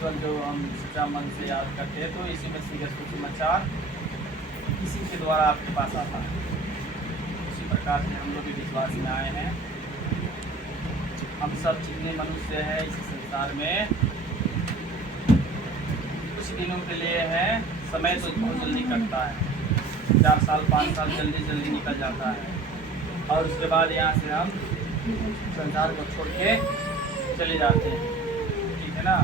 परमेश्वर जो हम सच्चा मन से याद करते हैं तो इसी मसीह का सुसमाचार इसी के द्वारा आपके पास आता है। उसी प्रकार से हम लोग भी विश्वास में आए हैं। हम सब जितने मनुष्य हैं इस संसार में कुछ दिनों के लिए हैं। समय तो बहुत जल्दी कटता है, 4 साल 5 साल जल्दी जल्दी निकल जाता है और उसके बाद यहाँ से हम संसार को छोड़ के चले जाते हैं। ठीक है ना।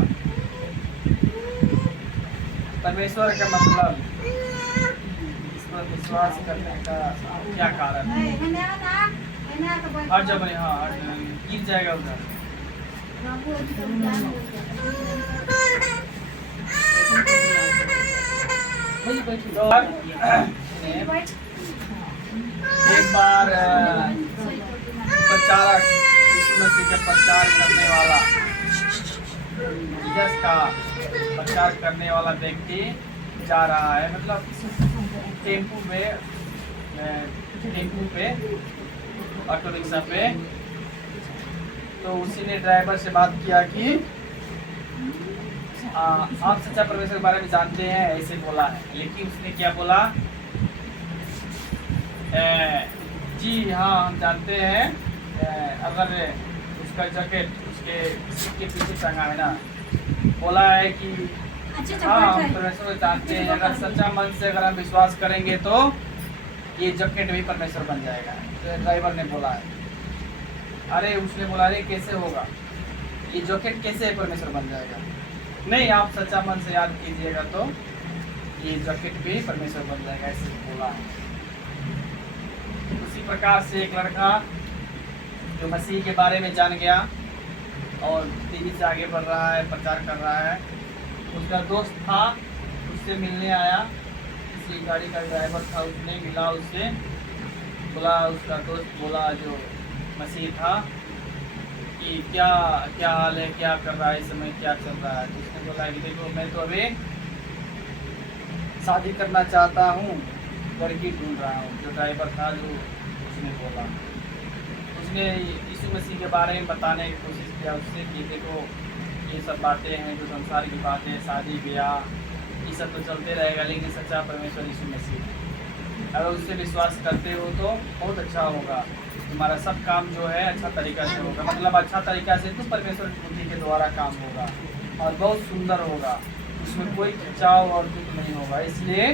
परमेश्वर का मतलब इस पर विश्वास करने का क्या कारण है? हर जब हाँ गिर जाएगा उधर। तो एक बार प्रचारक यीशु मसीह का प्रचार करने वाला जीसस का प्रचार करने वाला व्यक्ति जा रहा है, मतलब टेम्पू पे ऑटो रिक्शा पे। तो उसी ने ड्राइवर से बात किया कि आप सच्चा परमेश्वर के बारे में जानते हैं, ऐसे बोला है। लेकिन उसने क्या बोला? जी हाँ हम जानते हैं। अगर उसका जैकेट उसके सीट के पीछे टंगा है ना, बोला है कि हाँ हम परमेश्वर को जानते हैं। अगर सच्चा मन से अगर हम विश्वास करेंगे तो ये जैकेट भी परमेश्वर बन जाएगा। तो ड्राइवर ने बोला है। अरे उसने बोला अरे कैसे होगा, ये जैकेट कैसे परमेश्वर बन जाएगा? नहीं, आप सच्चा मन से याद कीजिएगा तो ये जैकेट भी परमेश्वर बन जाएगा, ऐसे बोला है। उसी प्रकार से एक लड़का जो मसीह के बारे में जान गया और तेजी से आगे बढ़ रहा है, प्रचार कर रहा है। उसका दोस्त था, उससे मिलने आया, किसी गाड़ी का ड्राइवर था, उसने मिला उससे, बोला उसका दोस्त बोला जो मसीह था कि क्या क्या हाल है, क्या कर रहा है इस समय, क्या चल रहा है? तो उसने बोला कि देखो मैं तो अभी शादी करना चाहता हूँ, लड़की ढूंढ रहा हूँ। जो ड्राइवर था जो उसने बोला, उसने यीशु मसीह के बारे में बताने की कोशिश किया उससे कि देखो ये सब बातें हैं जो संसार की बातें, शादी ब्याह ये सब तो चलते रहेगा, लेकिन सच्चा परमेश्वर यीशु मसीह है। अगर उससे विश्वास करते हो तो बहुत अच्छा होगा, तुम्हारा सब काम जो है अच्छा तरीका से होगा। मतलब अच्छा तरीका से तो परमेश्वर की बुद्धि के द्वारा काम होगा और बहुत सुंदर होगा, उसमें कोई खिंचाव और दुख नहीं होगा। इसलिए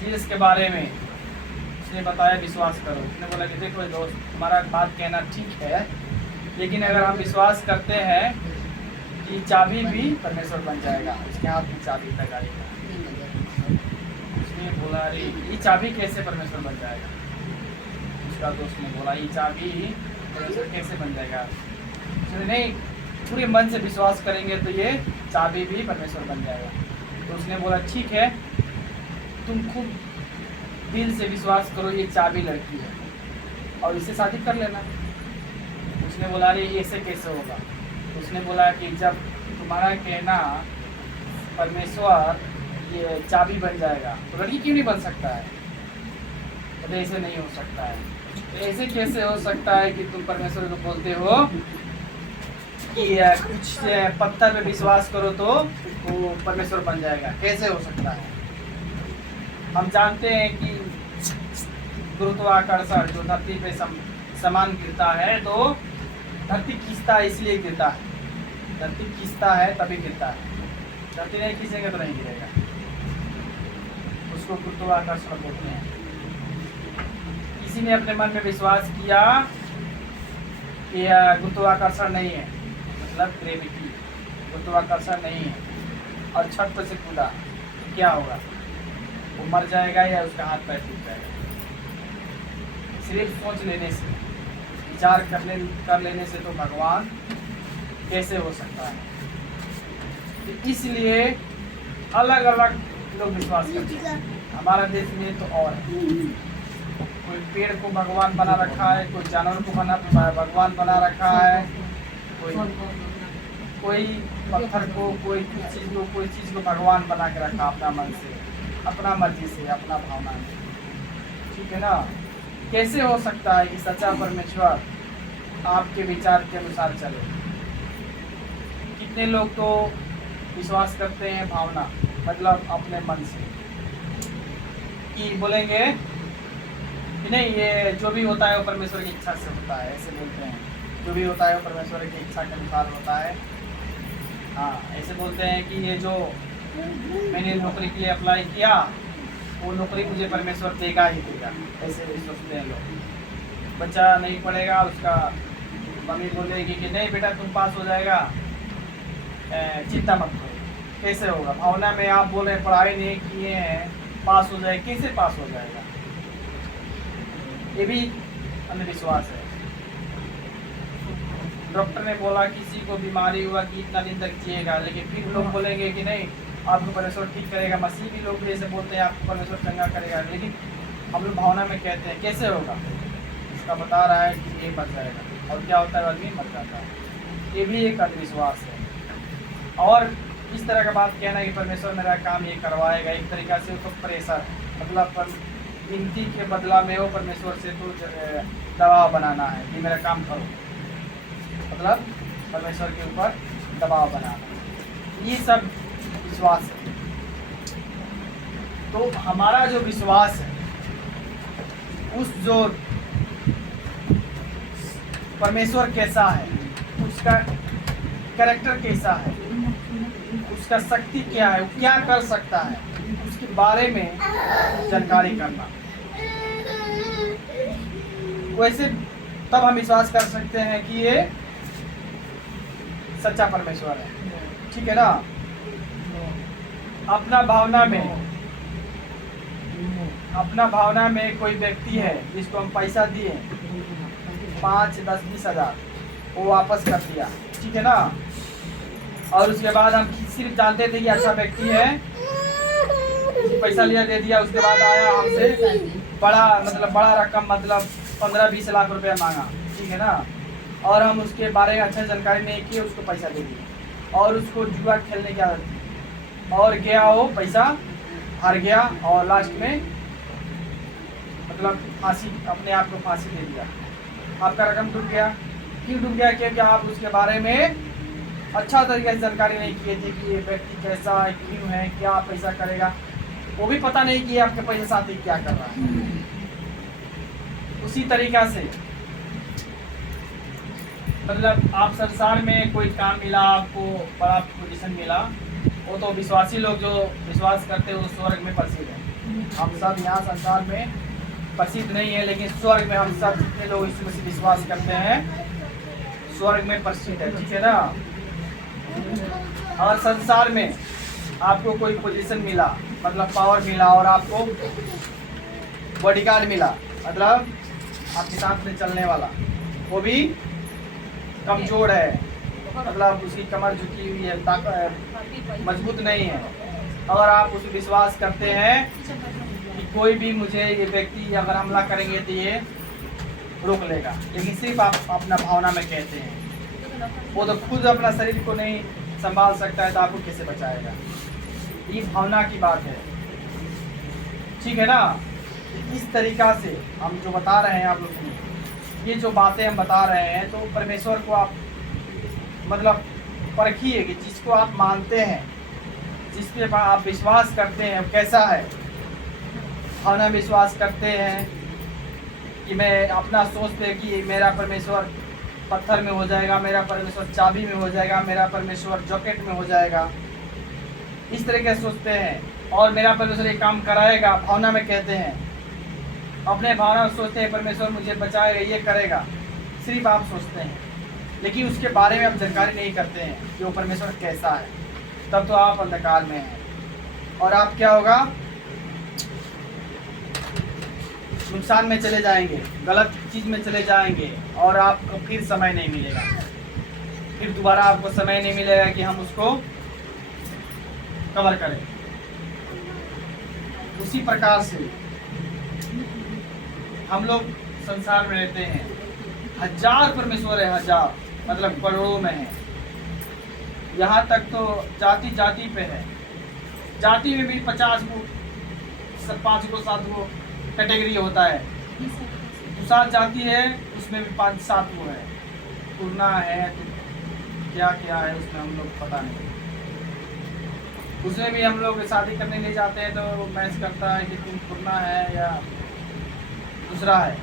जीसस के बारे में उसने बताया विश्वास करो। उसने बोला कि देखो दोस्त तुम्हारा बात कहना ठीक है, लेकिन अगर हम विश्वास करते हैं कि चाबी भी परमेश्वर बन जाएगा। उसके हाथ में चाबी था गाड़ी का। उसने बोला अरे ये चाबी कैसे परमेश्वर बन जाएगा? उसका दोस्त ने बोला ये चाबी परमेश्वर कैसे बन जाएगा? उसने नहीं, पूरे मन से विश्वास करेंगे तो ये चाबी भी परमेश्वर बन जाएगा। तो उसने बोला ठीक है, तुम खुद दिल से विश्वास करो ये चाबी लड़की है और इससे शादी कर लेना। उसने बोला अरे ऐसे कैसे होगा? उसने बोला कि जब तुम्हारा कहना परमेश्वर ये चाबी बन जाएगा तो लड़की क्यों नहीं बन सकता है? तो ऐसे नहीं हो सकता है। तो ऐसे कैसे हो सकता है कि तुम परमेश्वर को बोलते हो कि कुछ पत्थर पे विश्वास करो तो वो परमेश्वर बन जाएगा? कैसे हो सकता है? हम जानते हैं कि गुरुत्वाकर्षण जो धरती पे समान गिरता है तो धरती खींचता है, इसलिए गिरता है। धरती खींचता है तभी गिरता है, धरती नहीं खींचेगा तो नहीं गिरेगा। उसको गुरुत्वाकर्षण बोलते हैं। किसी ने अपने मन में विश्वास किया कि गुरुत्वाकर्षण नहीं है, मतलब ग्रेविटी गुरुत्वाकर्षण नहीं है, और छत पर से कूदा, क्या होगा? वो मर जाएगा या उसका हाथ पैर टूट जाएगा? सिर्फ सोच लेने से, विचार कर लेने से तो भगवान कैसे हो सकता है? तो इसलिए अलग अलग लोग विश्वास करते हैं। हमारा देश में तो और कोई पेड़ को भगवान बना रखा है, कोई जानवर को भगवान बना रखा है, कोई पत्थर को, कोई चीज़ को भगवान बना के रखा अपना मन से, अपना मर्जी से, अपना भावना से। ठीक है ना। कैसे हो सकता है कि सच्चा परमेश्वर आपके विचार के अनुसार चले? कितने लोग तो विश्वास करते हैं भावना, मतलब अपने मन से, कि बोलेंगे कि नहीं ये जो भी होता है वो परमेश्वर की इच्छा से होता है, ऐसे बोलते हैं। जो भी होता है वो परमेश्वर की इच्छा के अनुसार होता है। हाँ, ऐसे बोलते हैं कि ये जो मैंने नौकरी के लिए अप्लाई किया वो नौकरी मुझे परमेश्वर देगा ही देगा, ऐसे सोचते हैं लोग। बच्चा नहीं पढ़ेगा, उसका मम्मी बोलेगी कि नहीं बेटा तुम पास हो जाएगा, चिंता मत करो। कैसे होगा? भावना में आप बोल रहे पढ़ाई नहीं किए हैं, पास हो जाए, कैसे पास हो जाएगा? ये भी अंधविश्वास है। डॉक्टर ने बोला किसी को बीमारी हुआ कि इतना दिन तक जिएगा, लेकिन फिर लोग बोलेंगे कि नहीं आपको परमेश्वर ठीक करेगा। मसीह भी लोग ऐसे बोलते हैं आपको परमेश्वर चंगा करेगा, लेकिन हम लोग भावना में कहते हैं कैसे होगा? उसका बता रहा है कि ये मर जाएगा, और क्या होता है? आदमी मर जाता है। ये भी एक अंधविश्वास है। और इस तरह का बात कहना कि परमेश्वर मेरा काम ये करवाएगा, एक तरीका से उसको प्रेशर, मतलब गिनती के बदला में वो परमेश्वर से तो दबाव बनाना है कि मेरा काम करो, मतलब परमेश्वर के ऊपर दबाव बनाना। ये सब विश्वास है। तो हमारा जो विश्वास है उस जो परमेश्वर कैसा है, उसका कैरेक्टर कैसा है, उसका शक्ति क्या है, वो क्या कर सकता है, उसके बारे में जानकारी करना। वैसे तब हम विश्वास कर सकते हैं कि ये सच्चा परमेश्वर है, ठीक है ना। अपना भावना में कोई व्यक्ति है जिसको हम पैसा दिए 5, 10, 20 हज़ार, वो वापस कर दिया, ठीक है ना। और उसके बाद हम सिर्फ जानते थे कि अच्छा व्यक्ति है, पैसा लिया दे दिया, उसके बाद आया हमसे बड़ा रकम, मतलब 15-20 लाख रुपया मांगा, ठीक है ना। और हम उसके बारे में अच्छा जानकारी नहीं की, उसको पैसा दे दिया और उसको जुआ खेलने की आदत थी, और गया वो पैसा हार गया और लास्ट में मतलब फांसी, अपने आप को फांसी दे दिया। आपका रकम डूब गया। क्यों डूब गया? क्योंकि आप उसके बारे में अच्छा तरीके से जानकारी नहीं किए थे कि ये व्यक्ति कैसा है, क्यों है, क्या पैसा करेगा, वो भी पता नहीं कि आपके पैसे साथी क्या कर रहा है। उसी तरीका से मतलब आप संसार में कोई काम मिला, आपको बड़ा पोजीशन मिला, वो तो विश्वासी लोग जो विश्वास करते हैं वो स्वर्ग में प्रसिद्ध है। हम सब यहाँ संसार में प्रसिद्ध नहीं है, लेकिन स्वर्ग में हम सब जितने लोग इसमें से विश्वास करते हैं स्वर्ग में प्रसिद्ध है, ठीक है ना। और संसार में आपको कोई पोजीशन मिला, मतलब पावर मिला, और आपको बॉडीगार्ड मिला, मतलब आपके साथ में चलने वाला, वो भी कमजोर है, मतलब उसकी कमर झुकी हुई है, मजबूत नहीं है। अगर आप उस विश्वास करते हैं कि कोई भी मुझे ये व्यक्ति अगर हमला करेंगे तो ये रोक लेगा, लेकिन सिर्फ आप अपना भावना में कहते हैं, वो तो खुद अपना शरीर को नहीं संभाल सकता है तो आपको कैसे बचाएगा? ये भावना की बात है, ठीक है ना। इस तरीका से हम जो बता रहे हैं आप लोग को, ये जो बातें हम बता रहे हैं, तो परमेश्वर को आप मतलब परखिए कि जिसको आप मानते हैं, जिस पे आप विश्वास करते हैं, कैसा है। भावना विश्वास करते हैं कि मैं अपना सोचते हैं कि मेरा परमेश्वर पत्थर में हो जाएगा, मेरा परमेश्वर चाबी में हो जाएगा, मेरा परमेश्वर जॉकेट में हो जाएगा, इस तरह के सोचते हैं, और मेरा परमेश्वर ये काम कराएगा, भावना में कहते हैं। अपने भावना में सोचते हैं परमेश्वर मुझे बचाएगा, ये करेगा, सिर्फ आप सोचते हैं, लेकिन उसके बारे में आप जानकारी नहीं करते हैं कि वो परमेश्वर कैसा है। तब तो आप अंधकार में हैं, और आप क्या होगा, नुकसान में चले जाएंगे, गलत चीज़ में चले जाएंगे, और आपको फिर समय नहीं मिलेगा, फिर दोबारा आपको समय नहीं मिलेगा कि हम उसको कवर करें। उसी प्रकार से हम लोग संसार में रहते हैं, हजार परमेश्वर है, हजार मतलब करोड़ों में है। यहाँ तक तो जाति जाति पे है, जाति में भी 50 को 5 को 7 को कैटेगरी होता है। 7 जाति है, उसमें भी 5-7 वो है, तुलना है, तो क्या क्या है उसमें हम लोग पता नहीं। उसमें भी हम लोग शादी करने ले जाते हैं तो मैच करता है कि तुम खुरना है या दूसरा है,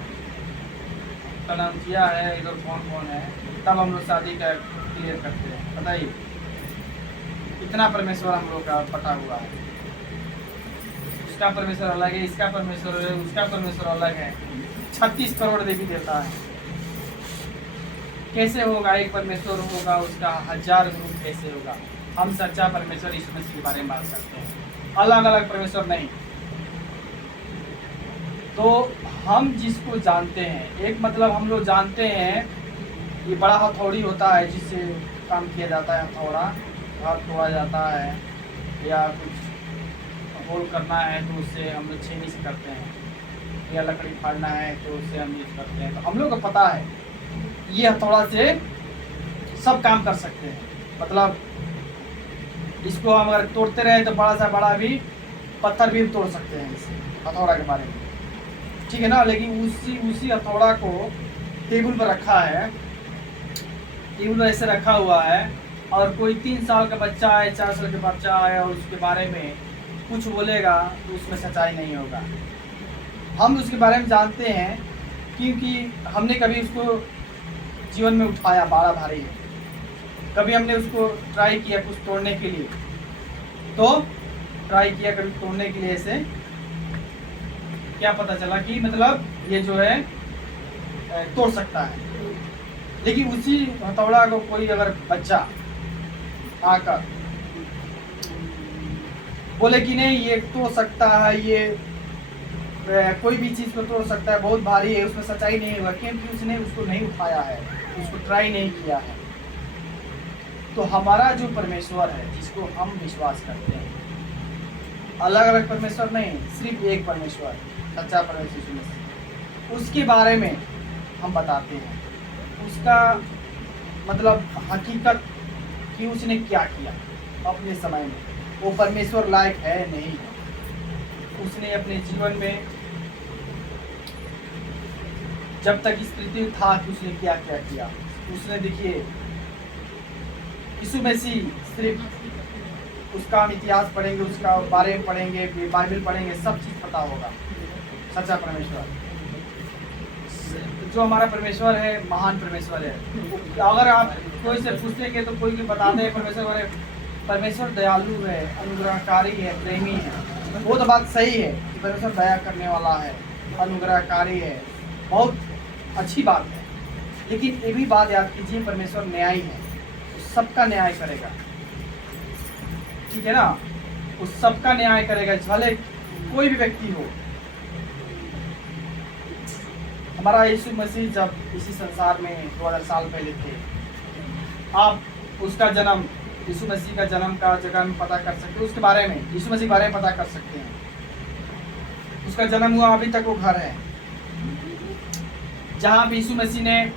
उसका नाम जिया है, इधर कौन कौन है, तब हम लोग शादी का क्लियर करते हैं। बताइए, इतना परमेश्वर हम लोग का पटा हुआ है। उसका परमेश्वर अलग है, इसका परमेश्वर है, उसका परमेश्वर अलग है। 36 करोड़ देवी देवता है। कैसे होगा? एक परमेश्वर होगा, उसका 1000 रूप कैसे होगा? हम सच्चा परमेश्वर यीशु मसीह के बारे में बात करते हैं, अलग अलग परमेश्वर नहीं। तो हम जिसको जानते हैं, एक मतलब हम लोग जानते हैं ये बड़ा हथौड़ी होता है जिससे काम किया जाता है, हथौड़ा, घर तोड़ा जाता है या कुछ होल करना है तो उससे हम लोग छेनी से करते हैं, या लकड़ी फाड़ना है तो उससे हम यूज करते हैं। तो हम लोग को पता है ये हथौड़ा से सब काम कर सकते हैं। मतलब इसको हम अगर तोड़ते रहे तो बड़ा सा बड़ा भी पत्थर भी तोड़ सकते हैं इससे, हथौड़ा के बारे में, ठीक है ना। लेकिन उसी हथौड़ा को टेबल पर रखा है, टेबल पर ऐसे रखा हुआ है, और कोई 3 साल का बच्चा है, 4 साल का बच्चा है और उसके बारे में कुछ बोलेगा तो उसमें सच्चाई नहीं होगा। हम उसके बारे में जानते हैं क्योंकि हमने कभी उसको जीवन में उठाया, बड़ा भारी है, कभी हमने उसको ट्राई किया कुछ तोड़ने के लिए, तो ट्राई किया कभी तोड़ने के लिए, ऐसे क्या पता चला कि मतलब ये जो है तोड़ सकता है। लेकिन उसी हथौड़ा को कोई अगर बच्चा आकर बोले कि नहीं ये तोड़ सकता है, ये कोई भी चीज़ को तोड़ सकता है, बहुत भारी है, उसमें सच्चाई नहीं होगा क्योंकि उसने उसको नहीं उठाया है, उसको ट्राई नहीं किया है। तो हमारा जो परमेश्वर है जिसको हम विश्वास करते हैं, अलग अलग परमेश्वर नहीं, सिर्फ एक परमेश्वर, सच्चा परमेश्वर यीशु मसीह, उसके बारे में हम बताते हैं, उसका मतलब हकीकत कि उसने क्या किया अपने समय में, वो परमेश्वर लायक है नहीं, उसने अपने जीवन में जब तक इस पृथ्वी था कि उसने क्या क्या किया। उसने देखिए यीशु मसीह, सिर्फ उसका हम इतिहास पढ़ेंगे, उसका बारे में पढ़ेंगे, बाइबल पढ़ेंगे, सब चीज़ पता होगा। सच्चा परमेश्वर जो हमारा परमेश्वर है, महान परमेश्वर है। अगर आप कोई से पूछेंगे तो कोई भी बताते हैं परमेश्वर, परमेश्वर दयालु है, अनुग्रहकारी है, प्रेमी है। वो तो बात सही है कि परमेश्वर दया करने वाला है, अनुग्रहकारी है, बहुत अच्छी बात है। लेकिन ये भी बात याद कीजिए, परमेश्वर न्यायी है, उस सबका न्याय करेगा, ठीक है ना। उस सबका न्याय करेगा, भले कोई भी व्यक्ति हो। हमारा यीशु मसीह जब इसी संसार में 2000 साल पहले थे, आप उसका जन्म, यीशु मसीह का जन्म का जगह में पता कर सकते हैं, उसके बारे में, यीशु मसीह के बारे में पता कर सकते हैं। उसका जन्म हुआ, अभी तक वो घर है जहाँ पे यीशु मसीह ने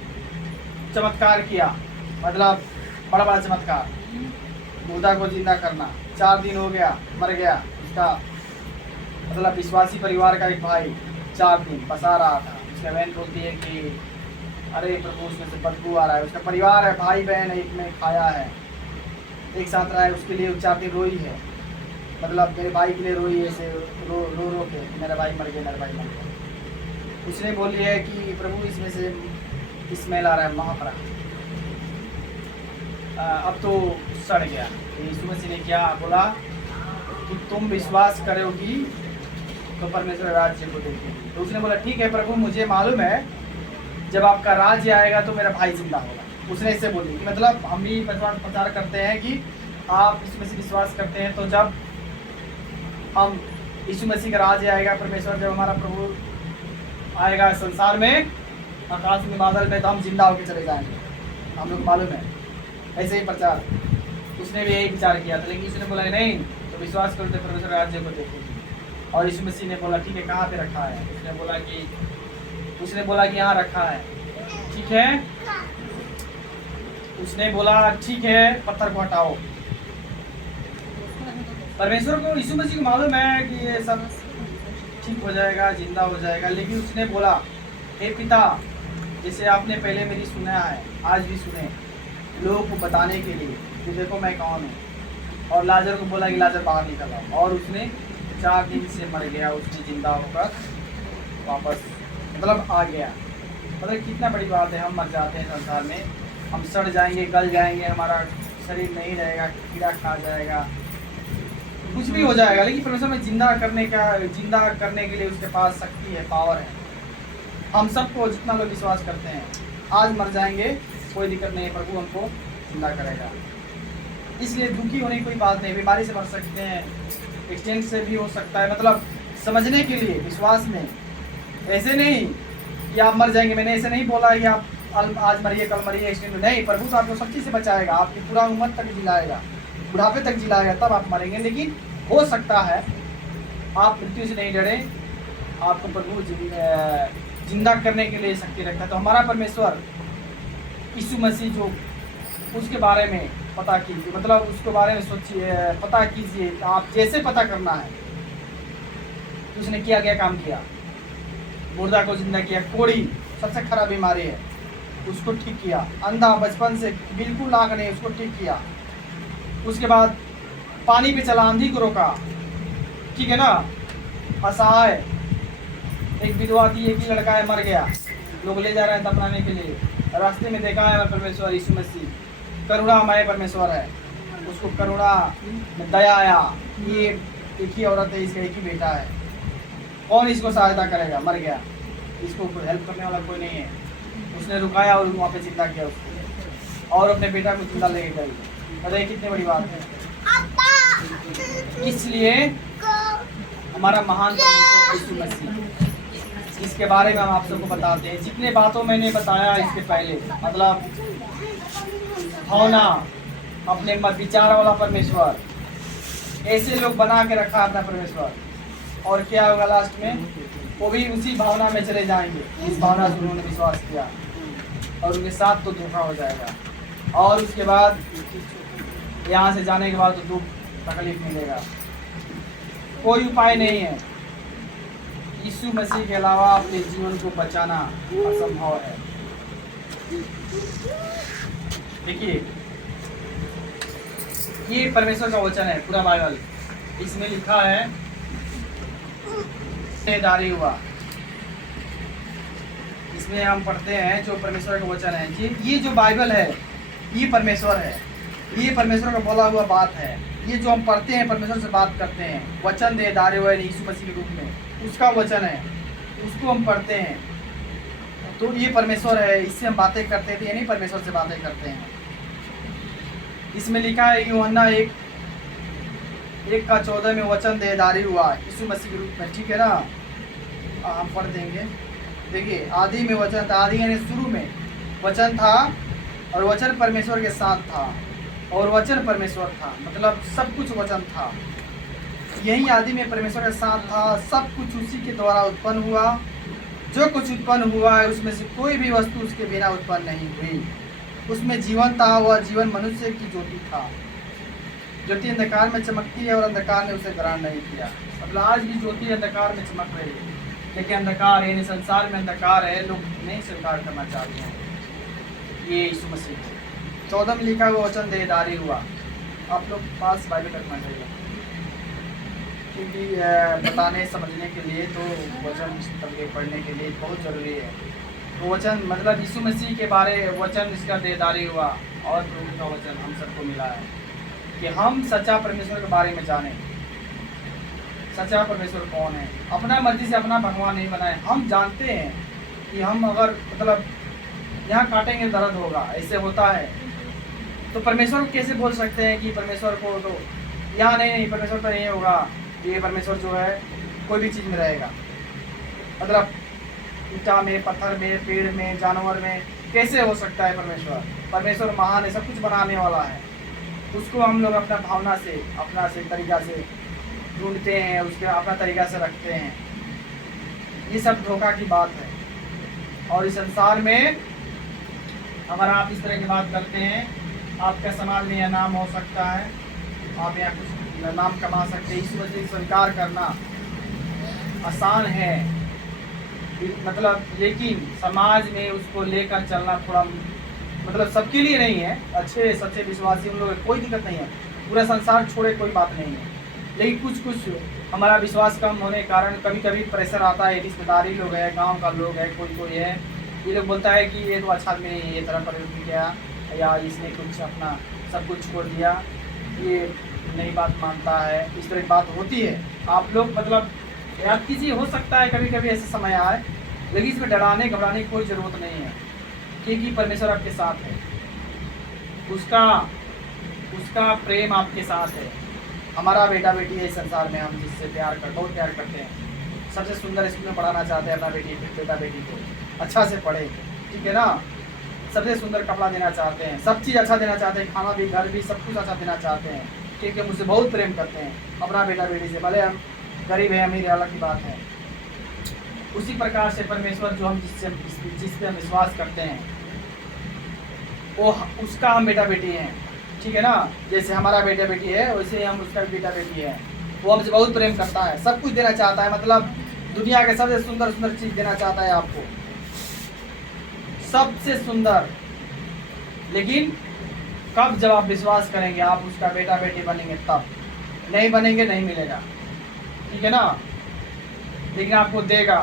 चमत्कार किया, मतलब बड़ा बड़ा चमत्कार, मुर्दा को जिंदा करना, 4 दिन हो गया मर गया उसका, मतलब विश्वासी परिवार का एक भाई 4 दिन बसा रहा था। उसका बहन बोलती है कि अरे प्रभु उसमें से बदबू आ रहा है। उसका परिवार है, भाई बहन एक में खाया है, एक साथ रहा है, उसके लिए 4 दिन रोई है, मतलब मेरे भाई के लिए रोई है, ऐसे रो रो रो के मेरा भाई मर गया, मेरा भाई मर गया। उसने बोली है कि प्रभु इसमें से स्मेल आ रहा है, महक रहा है, अब तो सड़ गया। तो यीशु मसीह ने क्या बोला कि तुम विश्वास करोगी तो परमेश्वर राज्य को देखेगी। तो उसने बोला ठीक है प्रभु, मुझे मालूम है जब आपका राज्य आएगा तो मेरा भाई जिंदा होगा। उसने इससे बोली कि मतलब हम भी प्रचार करते हैं कि आप यीशु मसीह विश्वास करते हैं, तो जब हम यीशु मसीह का राज्य आएगा, परमेश्वर जब हमारा प्रभु आएगा संसार में, आकाश में बादल में, तो हम जिंदा होकर चले जाएंगे, हम लोग मालूम है। ऐसे ही प्रचार, उसने भी यही विचार किया था। लेकिन उसने बोला नहीं, तो विश्वास करो तो परमेश्वर राज्य को देखोगे। और यीशु मसीह ने बोला ठीक है, कहाँ पे रखा है? उसने बोला कि यहाँ रखा है। ठीक है, उसने बोला ठीक है, पत्थर को हटाओ। परमेश्वर को, यीशु मसीह को मालूम है कि ये सब ठीक हो जाएगा, जिंदा हो जाएगा। लेकिन उसने बोला हे पिता, जैसे आपने पहले मेरी सुना है, आज भी सुने, लोगों को बताने के लिए कि देखो मैं कौन हूँ। और लाजर को बोला कि लाजर बाहर निकल आओ, और उसने 4 दिन से मर गया, उसने जिंदा होकर वापस मतलब आ गया। मतलब कितना बड़ी बात है, हम मर जाते हैं संसार में, हम सड़ जाएंगे, गल जाएंगे, हमारा शरीर नहीं रहेगा, कीड़ा खा जाएगा, कुछ भी हो जाएगा, लेकिन परमेश्वर में जिंदा करने के लिए उसके पास शक्ति है, पावर है। हम सबको जितना लोग विश्वास करते हैं, आज मर जाएंगे कोई दिक्कत नहीं है, प्रभु हमको जिंदा करेगा। इसलिए दुखी होने की कोई बात नहीं, बीमारी से मर सकते हैं, एक्सीडेंट से भी हो सकता है, मतलब समझने के लिए विश्वास में, ऐसे नहीं कि आप मर जाएंगे। मैंने ऐसे नहीं बोला कि आप आज मरिए कल मरिए एक्सीडेंट, नहीं, प्रभु तो आपको सब चीज़ से बचाएगा, आपकी पूरा उम्र तक जिलाएगा, बुढ़ापे तक जिलाएगा, तब आप मरेंगे। लेकिन हो सकता है आप मृत्यु से नहीं डरे, आपको प्रभु जिंदा करने के लिए शक्ति रखता है। तो हमारा परमेश्वर यीशु मसीह जो, उसके बारे में पता कीजिए, मतलब उसके बारे में सोचिए, पता कीजिए, आप जैसे पता करना है। उसने क्या काम किया, मुर्दा को जिंदा किया, कोड़ी सबसे खराब बीमारी है उसको ठीक किया, अंधा बचपन से बिल्कुल आँख नहीं उसको ठीक किया, उसके बाद पानी पे चला, आंधी को रोका, ठीक है ना। असहाय एक विधवा थी, एक ही लड़का है, मर गया, लोग ले जा रहे हैं दफनाने के लिए, रास्ते में देखा है परमेश्वर यीशु मसीह करुणामय परमेश्वर है, उसको करुणा में दया आया, ये एक ही औरत है, इसका एक ही बेटा है, कौन इसको सहायता करेगा, मर गया, इसको कोई हेल्प करने वाला कोई नहीं है, उसने रुकाया और वहाँ पे जिंदा किया उसको, और अपने बेटा को जिंदा लेके गई। बताइए कितनी बड़ी बात है। इसलिए हमारा महान परमेश्वर यीशु मसीह, इसके बारे में हम आप सबको बताते हैं। जितने बातों मैंने बताया इसके पहले, मतलब भावना, अपने मत विचार वाला परमेश्वर, ऐसे लोग बना के रखा अपना परमेश्वर, और क्या होगा लास्ट में, वो भी उसी भावना में चले जाएंगे, इस भावना से उन्होंने विश्वास किया, और उनके साथ तो धोखा हो जाएगा, और उसके बाद यहाँ से जाने के बाद तो दुख तकलीफ मिलेगा। कोई उपाय नहीं है, यीशु मसीह के अलावा अपने जीवन को बचाना असंभव है। देखिए ये परमेश्वर का वचन है, पूरा बाइबल, इसमें लिखा है दारी हुआ, इसमें हम पढ़ते हैं जो परमेश्वर का वचन है। ये जो बाइबल है ये परमेश्वर है, ये परमेश्वर का बोला हुआ बात है। ये जो हम पढ़ते हैं, परमेश्वर से बात करते हैं, वचन दे दारे हुए यीशु मसीह के रूप में, उसका वचन है, उसको हम पढ़ते हैं, तो ये परमेश्वर है, इससे हम बातें करते हैं, तो ये नहीं परमेश्वर से बातें करते हैं। इसमें लिखा है यूहन्ना 1:14 में वचन देहधारी हुआ यीशु मसीह के रूप में, ठीक है ना। हम पढ़ देंगे। देखिए आदि में वचन था, आदि यानी शुरू में वचन था, और वचन परमेश्वर के साथ था, और वचन परमेश्वर था, मतलब सब कुछ वचन था। यही आदि में परमेश्वर के साथ था, सब कुछ उसी के द्वारा उत्पन्न हुआ, जो कुछ उत्पन्न हुआ है उसमें से कोई भी वस्तु उसके बिना उत्पन्न नहीं हुई। उसमें जीवन था, वह जीवन मनुष्य की ज्योति था। ज्योति अंधकार में चमकती है और अंधकार ने उसे ग्रहण नहीं किया। मतलब आज भी ज्योति अंधकार में चमक रही है, लेकिन अंधकार यानी संसार में अंधकार है, लोग नहीं स्वीकार करना चाहते हैं ये यीशु मसीह को। 14 में लिखा हुआ वचन देहधारी हुआ। आप लोग पास बाइबल रखना चाहिए, क्योंकि बताने समझने के लिए तो वचन तबके पढ़ने के लिए बहुत ज़रूरी है। तो वचन मतलब यीशु मसीह के बारे वचन इसका देहधारी हुआ, और प्रभु का वचन हम सबको मिला है कि हम सच्चा परमेश्वर के बारे में जानें। सच्चा परमेश्वर कौन है? अपना मर्जी से अपना भगवान नहीं बनाए। हम जानते हैं कि हम अगर मतलब यहाँ काटेंगे दर्द होगा, ऐसे होता है, तो परमेश्वर को कैसे बोल सकते हैं कि परमेश्वर को तो यहाँ नहीं परमेश्वर तो नहीं होगा, ये परमेश्वर जो है कोई भी चीज़ में रहेगा। मतलब ईटा में, पत्थर में, पेड़ में, जानवर में कैसे हो सकता है परमेश्वर? परमेश्वर महान है, सब कुछ बनाने वाला है। उसको हम लोग अपना भावना से, अपना से तरीका से ढूंढते हैं, उसके अपना तरीका से रखते हैं। ये सब धोखा की बात है। और इस संसार में अगर आप इस तरह की बात करते हैं, आपका समाज में यह नाम हो सकता है, आप यहाँ कुछ नाम कमा सकते हैं। यीशु मसीह स्वीकार करना आसान है, मतलब लेकिन समाज में उसको लेकर चलना थोड़ा मतलब सबके लिए नहीं है। अच्छे सच्चे विश्वासी उन लोग कोई दिक्कत नहीं है, पूरा संसार छोड़े कोई बात नहीं है। लेकिन कुछ कुछ हमारा विश्वास कम होने के कारण कभी कभी प्रेशर आता है, रिश्तेदारी लोग है, गांव का लोग है, कोई कोई है, ये लोग बोलता है कि ये तो अच्छा आदमी नहीं है, ये तरह पर गया या इसने कुछ अपना सब कुछ छोड़ दिया, ये नई बात मानता है, इस तरह की बात होती है। आप लोग मतलब याद कीजिए, हो सकता है कभी कभी ऐसा समय आए, लेकिन इसमें डराने घबराने की कोई ज़रूरत नहीं है, क्योंकि परमेश्वर आपके साथ है, उसका प्रेम आपके साथ है। हमारा बेटा बेटी है इस संसार में, हम जिससे बहुत प्यार करते हैं, सबसे सुंदर स्कूल में पढ़ाना चाहते हैं अपना बेटा बेटी को, अच्छा से पढ़े, ठीक है ना, सबसे सुंदर कपड़ा देना चाहते हैं, सब चीज़ अच्छा देना चाहते हैं, खाना भी घर भी सब कुछ अच्छा देना चाहते हैं, क्योंकि हम उससे बहुत प्रेम करते हैं अपना बेटा बेटी से, भले हम गरीब है अमीर है अलग की बात है। उसी प्रकार से परमेश्वर जो हम जिस पे हम विश्वास करते हैं वो उसका हम बेटा बेटी हैं, ठीक है ना। जैसे हमारा बेटा बेटी है वैसे हम उसका बेटा बेटी है। वो हमसे बहुत प्रेम करता है, सब कुछ देना चाहता है, मतलब दुनिया के सबसे सुंदर सुंदर चीज़ देना चाहता है आपको, सबसे सुंदर। लेकिन कब, जब आप विश्वास करेंगे, आप उसका बेटा बेटी बनेंगे तब, नहीं बनेंगे नहीं मिलेगा, ठीक है ना। लेकिन आपको देगा,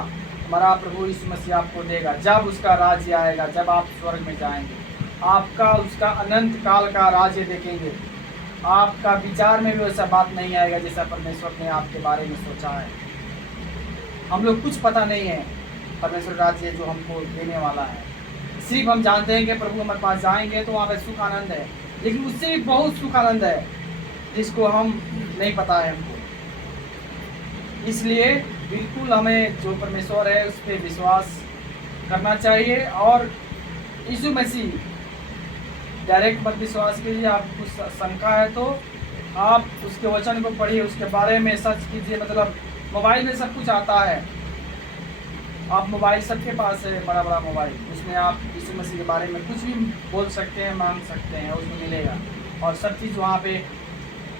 हमारा प्रभु यीशु मसीह आपको देगा, जब उसका राज्य आएगा, जब आप स्वर्ग में जाएंगे, आपका उसका अनंत काल का राज्य देखेंगे। आपका विचार में भी वैसा बात नहीं आएगा जैसा परमेश्वर ने आपके बारे में सोचा है। हम लोग कुछ पता नहीं है परमेश्वर राज्य जो हमको देने वाला है, सिर्फ हम जानते हैं कि प्रभु हमारे पास जाएंगे तो वहाँ पे सुख आनंद है, लेकिन उससे भी बहुत सुख आनंद है जिसको हम नहीं पता है हमको। इसलिए बिल्कुल हमें जो परमेश्वर है उस पर विश्वास करना चाहिए, और यीशु मसीह डायरेक्ट मत विश्वास कीजिए। आपको शंका है तो आप उसके वचन को पढ़िए, उसके बारे में सर्च कीजिए, मतलब मोबाइल में सब कुछ आता है, आप मोबाइल सबके पास है, बड़ा बड़ा मोबाइल, उसमें आप यीशु मसीह के बारे में कुछ भी बोल सकते हैं, मांग सकते हैं, उसमें मिलेगा। और सब चीज़ वहाँ पे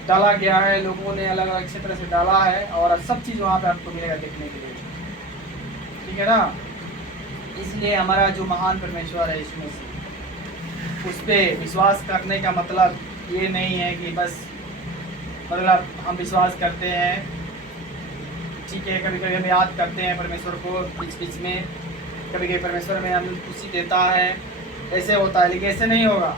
डाला गया है, लोगों ने अलग अलग क्षेत्र से डाला है, और सब चीज़ वहाँ पे आपको मिलेगा देखने के लिए, ठीक है ना। इसलिए हमारा जो महान परमेश्वर है यीशु मसीह, उस पर विश्वास करने का मतलब ये नहीं है कि बस मतलब हम विश्वास करते हैं, ठीक है, कभी कभी हम याद करते हैं परमेश्वर को बीच बीच में, कभी कभी परमेश्वर में हमें खुशी देता है, ऐसे होता है, लेकिन ऐसे नहीं होगा।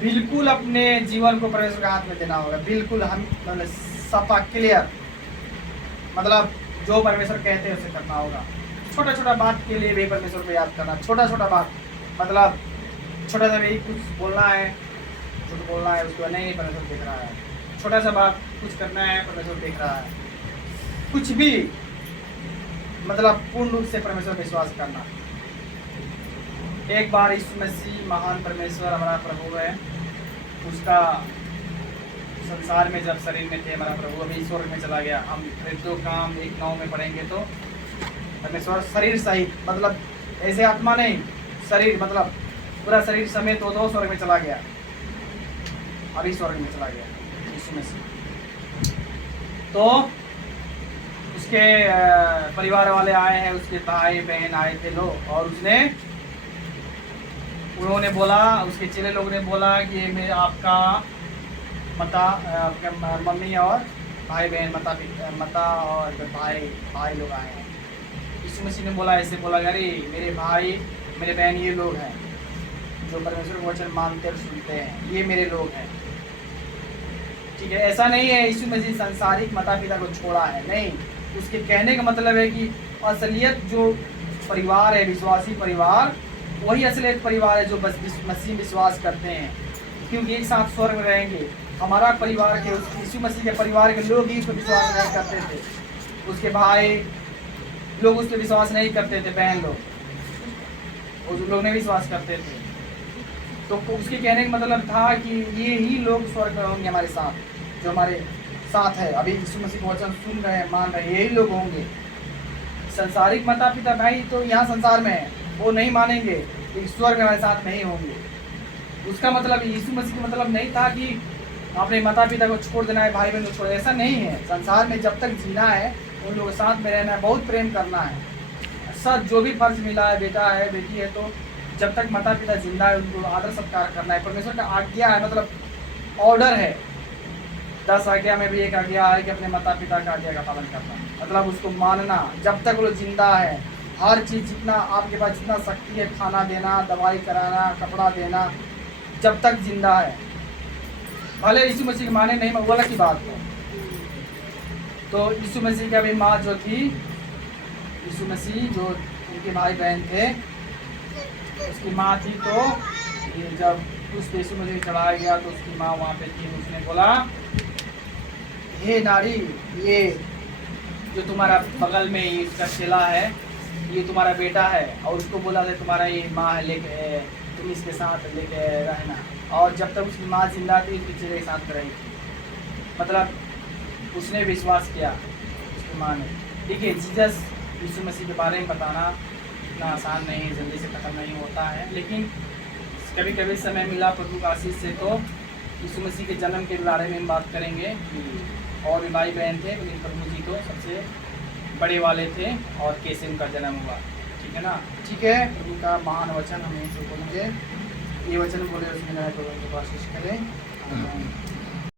बिल्कुल अपने जीवन को परमेश्वर के हाथ में देना होगा, बिल्कुल हम मतलब सफा क्लियर, मतलब जो परमेश्वर कहते हैं उसे करना होगा। छोटा छोटा बात के लिए भी परमेश्वर को याद करना, छोटा छोटा बात, मतलब छोटा सा भी कुछ बोलना है, कुछ बोलना है, उसको नहीं परमेश्वर देख रहा है, छोटा सा बात कुछ करना है परमेश्वर देख रहा है, कुछ भी मतलब पूर्ण रूप से परमेश्वर विश्वास करना। एक बार यीशु मसीह महान परमेश्वर हमारा प्रभु है, उसका संसार में जब शरीर में थे हमारा प्रभु, अभी स्वर्ग में चला गया। हम फिर तो काम 1:9 में पढ़ेंगे तो परमेश्वर शरीर सहित, मतलब ऐसे आत्मा नहीं, शरीर मतलब पूरा शरीर समेत हो तो स्वर्ग में चला गया, अभी स्वर्ग में चला गया यीशु मसीह। तो उसके परिवार वाले आए हैं, उसके भाई बहन आए थे लोग, और उन्होंने बोला, उसके चेले लोगों ने बोला कि मैं आपका आपके मम्मी और भाई बहन मता और भाई लोग आए हैं। यीशु मसीह ने बोला, ऐसे बोला, अरे मेरे भाई मेरे बहन ये लोग हैं जो परमेश्वर का वचन मानते और सुनते हैं, ये मेरे लोग हैं, ठीक है। ऐसा नहीं है यीशु मसीह सांसारिक माता पिता को छोड़ा है, नहीं, उसके कहने का मतलब है कि असलियत जो परिवार है, विश्वासी परिवार, वही असलियत परिवार है जो बस मसीह विश्वास करते हैं, क्योंकि एक साथ स्वर्ग में रहेंगे। हमारा परिवार के यीशु मसीह के परिवार के लोग ही उस पर विश्वास नहीं करते थे, उसके भाई लोग उस पर विश्वास नहीं करते थे, बहन लोग उस लोग नहीं विश्वास करते थे। तो उसके कहने का मतलब था कि ये ही लोग स्वर्ग में होंगे हमारे साथ, जो हमारे साथ है, अभी यीशु मसीह का वचन सुन रहे हैं, मान रहे हैं, यही लोग होंगे। संसारिक माता पिता भाई तो यहाँ संसार में है, वो नहीं मानेंगे, स्वर्ग में हमारे साथ नहीं होंगे। उसका मतलब यीशु मसीह का मतलब नहीं था कि अपने माता पिता को छोड़ देना है, भाई बहन को छोड़, ऐसा नहीं है। संसार में जब तक जीना है उन लोगों के साथ में रहना है, बहुत प्रेम करना है, सब जो भी फर्ज मिला है, बेटा है बेटी है, तो जब तक माता पिता जिंदा है उनको आदर सत्कार करना है। परमेश्वर का आज्ञा है, मतलब ऑर्डर है 10 आज्ञा में भी एक आज्ञा है कि अपने माता पिता का आज्ञा का पालन करना, मतलब उसको मानना जब तक वो जिंदा है। हर चीज़ जितना आपके पास जितना शक्ति है, खाना देना, दवाई कराना, कपड़ा देना, जब तक जिंदा है, भले यीशु मसीह माने नहीं, वो अलग की बात है। तो यीशु मसीह की भी माँ जो थी, यीशु मसीह जो उनके भाई बहन थे, उसकी माँ थी, तो ये जब उस यीशु मसीह चढ़ाया गया तो उसकी माँ वहाँ पे थी। उसने बोला, हे नारी, ये जो तुम्हारा बगल में ये इसका चेला है, ये तुम्हारा बेटा है, और उसको बोला था तुम्हारा ये माँ है, लेके तुम इसके साथ लेके रहना, और जब तक उसकी माँ जिंदा थी उसके चेले के साथ रहेगी। मतलब उसने विश्वास किया, उसकी माँ ने। देखिए, जीसस यीशु मसीह के बारे में बताना इतना आसान नहीं, जल्दी से ख़त्म नहीं होता है, लेकिन कभी कभी समय मिला प्रभु का आशीष से तो यीशु मसीह के जन्म के बारे में हम बात करेंगे। और भी भाई बहन थे, लेकिन प्रभु जी तो सबसे बड़े वाले थे, और कैसे उनका जन्म हुआ, ठीक है ना। ठीक है, प्रभु का महान वचन हम यहीं से बोलेंगे। ये वचन बोले उसमें प्रभु को आशीष करें।